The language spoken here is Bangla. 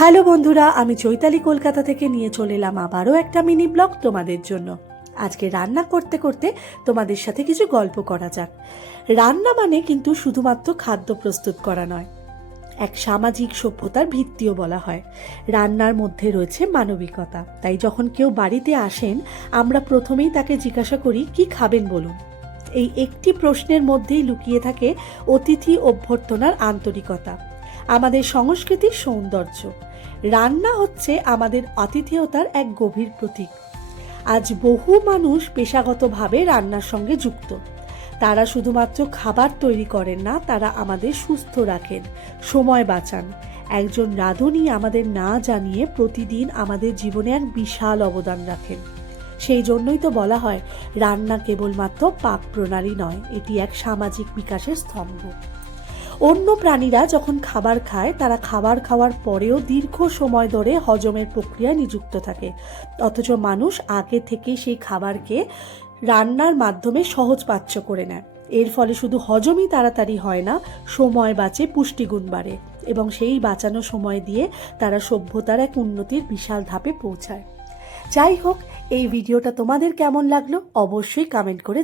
হ্যালো বন্ধুরা, আমি চৈতালি কলকাতা থেকে নিয়ে চলে এলাম আবারও একটা মিনি ব্লগ তোমাদের জন্য। আজকে রান্না করতে করতে তোমাদের সাথে কিছু গল্প করা যাক। রান্না মানে কিন্তু শুধুমাত্র খাদ্য প্রস্তুত করা নয়, এক সামাজিক সভ্যতার ভিত্তিও বলা হয়। রান্নার মধ্যে রয়েছে মানবিকতা। তাই যখন কেউ বাড়িতে আসেন, আমরা প্রথমেই তাকে জিজ্ঞাসা করি, কি খাবেন বলুন। এই একটি প্রশ্নের মধ্যেই লুকিয়ে থাকে অতিথি অভ্যর্থনার আন্তরিকতা, আমাদের সংস্কৃতির সৌন্দর্য। রান্না হচ্ছে আমাদের আতিথেয়তার এক গভীর প্রতীক। আজ বহু মানুষ পেশাগতভাবে রান্নার সঙ্গে যুক্ত। তারা শুধুমাত্র খাবার তৈরি করেন না, তারা আমাদের সুস্থ রাখেন, সময় বাঁচান। একজন রাঁধুনি আমাদের না জানিয়ে প্রতিদিন আমাদের জীবনে এক বিশাল অবদান রাখেন। সেই জন্যই তো বলা হয়, রান্না কেবলমাত্র পাক প্রণালী নয়, এটি এক সামাজিক বিকাশের স্তম্ভ। অন্য প্রাণীরা যখন খাবার খায়, তারা খাবার খাওয়ার পরেও দীর্ঘ সময় ধরে হজমের প্রক্রিয়ায় নিযুক্ত থাকে, অথচ মানুষ আগে থেকেই সেই খাবারকে রান্নার মাধ্যমে সহজপাচ্য করে নেয়। এর ফলে শুধু হজমই তাড়াতাড়ি হয় না, সময় বাঁচে, পুষ্টিগুণ বাড়ে, এবং সেই বাঁচানো সময় দিয়ে তারা সভ্যতার এক উন্নতির বিশাল ধাপে পৌঁছায়। যাই হোক, এই ভিডিওটা তোমাদের কেমন লাগলো অবশ্যই কমেন্ট করে